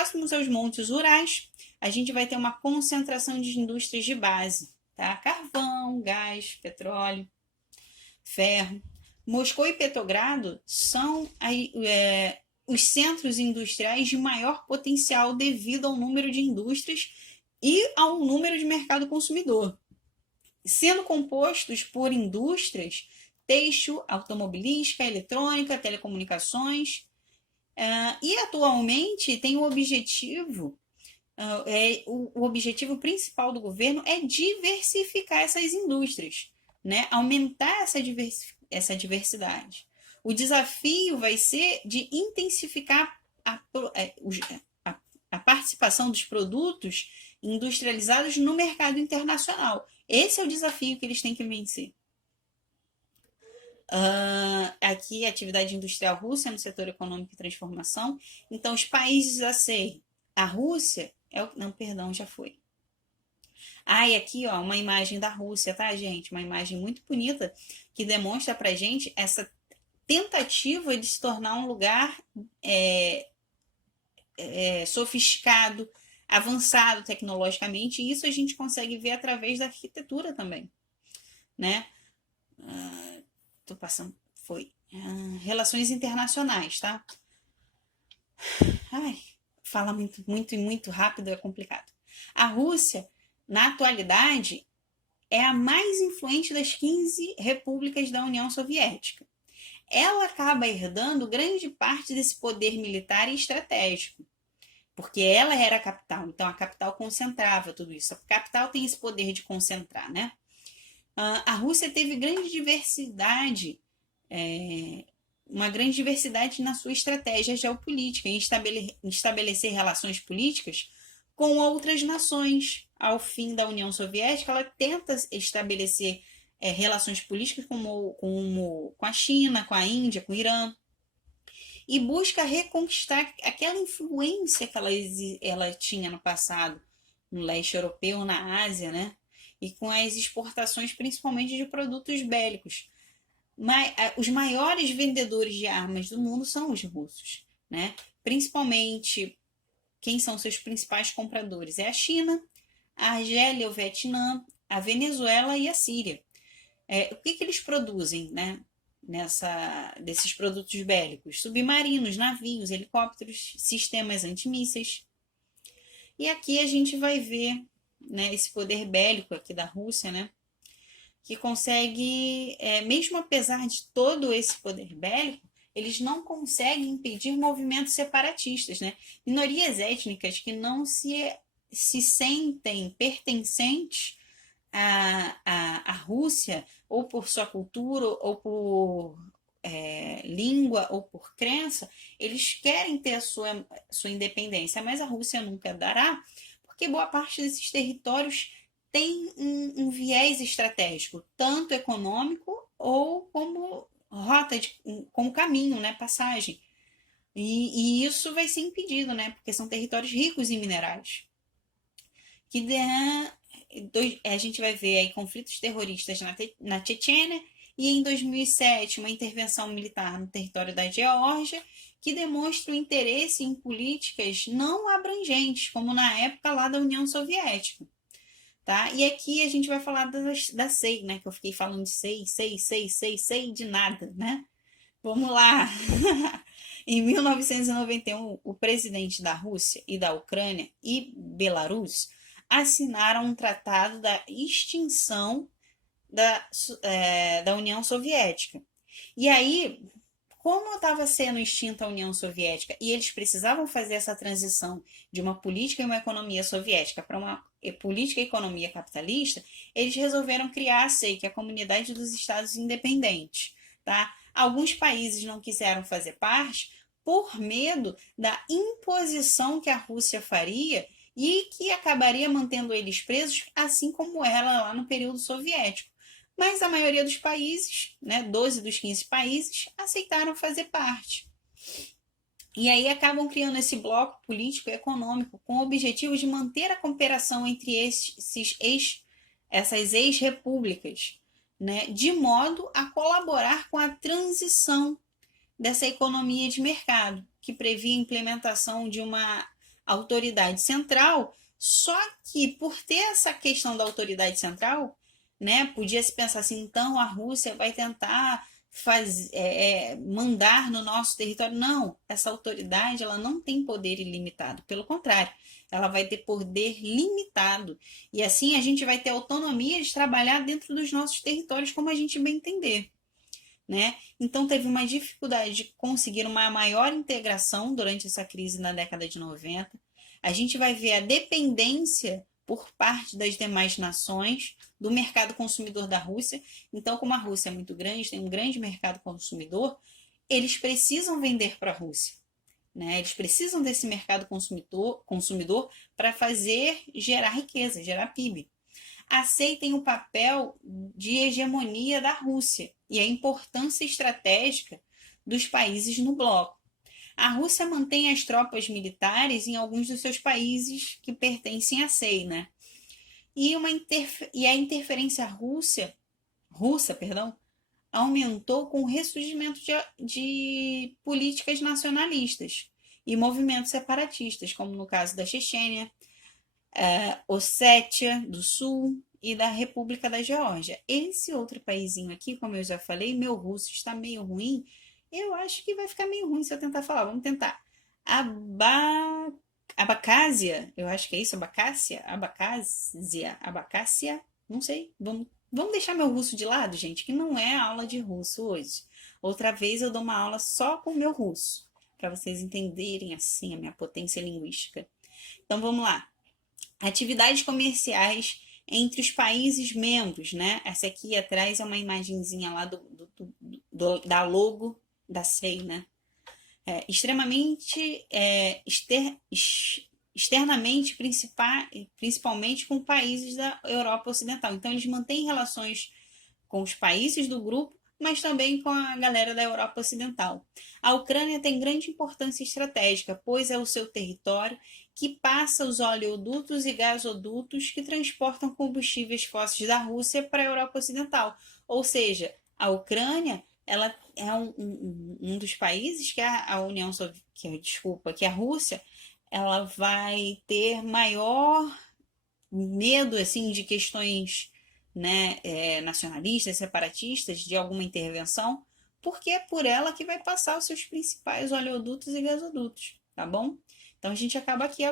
próximos aos Montes Urais, a gente vai ter uma concentração de indústrias de base, tá? Carvão, gás, petróleo, ferro. Moscou e Petrogrado são os centros industriais de maior potencial devido ao número de indústrias e ao número de mercado consumidor, sendo compostos por indústrias têxtil, automobilística, eletrônica, telecomunicações, e atualmente tem o objetivo, o objetivo principal do governo é diversificar essas indústrias, né? Aumentar essa diversidade. O desafio vai ser de intensificar a participação dos produtos industrializados no mercado internacional. Esse é o desafio que eles têm que vencer. Aqui, atividade industrial Rússia no setor econômico e transformação. Então, os países a ser a Rússia, não, perdão, já foi. E aqui, ó, uma imagem da Rússia, tá, gente? Uma imagem muito bonita que demonstra pra gente essa tentativa de se tornar um lugar sofisticado, avançado tecnologicamente, e isso a gente consegue ver através da arquitetura também, né? Tô passando, foi. Relações internacionais, tá? Fala muito rápido, é complicado. A Rússia, na atualidade, é a mais influente das 15 repúblicas da União Soviética. Ela acaba herdando grande parte desse poder militar e estratégico, porque ela era a capital, então a capital concentrava tudo isso. A capital tem esse poder de concentrar, né? A Rússia teve uma grande diversidade na sua estratégia geopolítica, em estabelecer relações políticas com outras nações. Ao fim da União Soviética, ela tenta estabelecer relações políticas com a China, com a Índia, com o Irã, e busca reconquistar aquela influência que ela tinha no passado, no leste europeu, na Ásia, né? E com as exportações principalmente de produtos bélicos. Mas os maiores vendedores de armas do mundo são os russos, né? Principalmente, quem são seus principais compradores? É a China, a Argélia, o Vietnã, a Venezuela e a Síria. O que eles produzem, né? Desses produtos bélicos? Submarinos, navios, helicópteros, sistemas antimísseis. E aqui a gente vai ver, né, esse poder bélico aqui da Rússia, né, que consegue, mesmo apesar de todo esse poder bélico, eles não conseguem impedir movimentos separatistas, né? Minorias étnicas que não se sentem pertencentes à Rússia, ou por sua cultura, ou por língua, ou por crença, eles querem ter a sua independência, mas a Rússia nunca dará, porque boa parte desses territórios tem um viés estratégico, tanto econômico ou como rota, como caminho, né, passagem. E isso vai ser impedido, né, porque são territórios ricos em minerais. A gente vai ver aí conflitos terroristas na Chechênia, e em 2007 uma intervenção militar no território da Geórgia, que demonstra o interesse em políticas não abrangentes, como na época lá da União Soviética. Tá? E aqui a gente vai falar da SEI, né? Que eu fiquei falando de SEI de nada, né? Vamos lá! Em 1991, o presidente da Rússia e da Ucrânia e Belarus assinaram um tratado da extinção da União Soviética. E aí, como estava sendo extinta a União Soviética e eles precisavam fazer essa transição de uma política e uma economia soviética para uma política e economia capitalista, eles resolveram criar a SEI, que é a Comunidade dos Estados Independentes. Tá? Alguns países não quiseram fazer parte por medo da imposição que a Rússia faria e que acabaria mantendo eles presos, assim como ela lá no período soviético. Mas a maioria dos países, né, 12 dos 15 países, aceitaram fazer parte. E aí acabam criando esse bloco político e econômico com o objetivo de manter a cooperação entre essas ex-repúblicas, né, de modo a colaborar com a transição dessa economia de mercado, que previa a implementação de uma autoridade central, só que por ter essa questão da autoridade central, né, podia se pensar assim, então a Rússia vai tentar mandar no nosso território. Não, essa autoridade ela não tem poder ilimitado, pelo contrário, ela vai ter poder limitado. E assim a gente vai ter autonomia de trabalhar dentro dos nossos territórios como a gente bem entender. Né? Então teve uma dificuldade de conseguir uma maior integração durante essa crise na década de 90. A gente vai ver a dependência por parte das demais nações do mercado consumidor da Rússia. Então, como a Rússia é muito grande, tem um grande mercado consumidor, eles precisam vender para a Rússia. Né? Eles precisam desse mercado consumidor para fazer gerar riqueza, gerar PIB. Aceitem o papel de hegemonia da Rússia e a importância estratégica dos países no bloco. A Rússia mantém as tropas militares em alguns dos seus países que pertencem à SEI, né? E a interferência russa, aumentou com o ressurgimento de políticas nacionalistas e movimentos separatistas, como no caso da Chechênia, Ossétia do Sul e da República da Geórgia. Esse outro paísinho aqui, como eu já falei, meu russo está meio ruim. Eu acho que vai ficar meio ruim se eu tentar falar. Vamos tentar. Abacásia, eu acho que é isso, Abacásia, não sei. Vamos deixar meu russo de lado, gente, que não é aula de russo hoje. Outra vez eu dou uma aula só com o meu russo, para vocês entenderem assim a minha potência linguística. Então vamos lá. Atividades comerciais entre os países membros, né? Essa aqui atrás é uma imagenzinha lá da logo da SEI, né? Externamente, principalmente com países da Europa Ocidental. Então, eles mantêm relações com os países do grupo, mas também com a galera da Europa Ocidental. A Ucrânia tem grande importância estratégica, pois é o seu território que passa os oleodutos e gasodutos que transportam combustíveis fósseis da Rússia para a Europa Ocidental. Ou seja, a Ucrânia ela é um dos países que a União Soviética, que a Rússia, ela vai ter maior medo assim de questões, né, nacionalistas, separatistas, de alguma intervenção, porque é por ela que vai passar os seus principais oleodutos e gasodutos, tá bom? Então a gente acaba aqui agora.